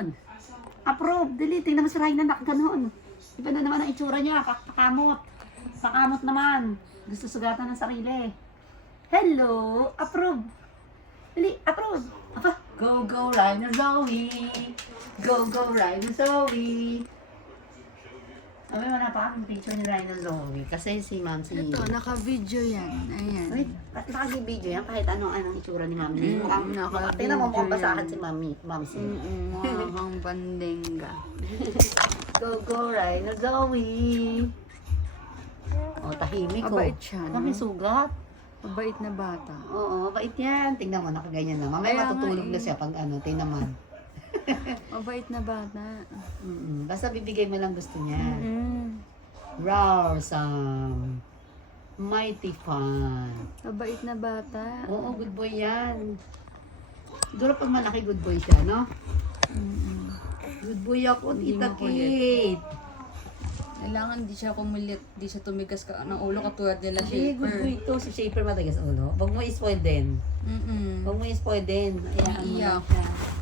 ganon. Approve. Dali. Tingnan mo si Ryan na ganon. Iba na naman ang itsura niya. Kakamot. Kakamot naman. Gusto sugatan ng sarili. Hello. Approve. Dali. Approve. Apa? Go, go, Ryan na Zoe. Go, go, Ryan na Zoe. Sabi mo na pa ang picture ni Ryan na Zoe. Kasi si Ma'am si... Ito, naka-video yan. Ayan. Wait, nakag-video yan kahit anong itsura ni Mami. Naka-video Tingnan mo mukhang yan. basahan si Mami. Mukhang bandenga. Go, go, Ryan na Zoe. O, tahimik ko. Mabait siya, no? May sugat. Mabait na bata. Oo, mabait yan. Tingnan mo, nakaganyan na. Mamaya Kaya nga matutulog eh. na siya pag tingnan mo. Mabait na bata. Basta bibigay mo lang gusto niya. Mm-hmm. Mighty fun. Mabait na bata. Oo, good boy yan. Siguro pag malaki, good boy siya, no? Good boy ako, Hindi Tita makulit. Kate. Kailangan di siya kumulit, di siya tumigas ka ng ulo katulad nila Hindi, good boy shaper. ito. Si Shaper matagas ulo. Huwag mo i-spoil din. Mm-mm. Huwag mo i-spoil din. Hayaan mo lang Iiyak. siya.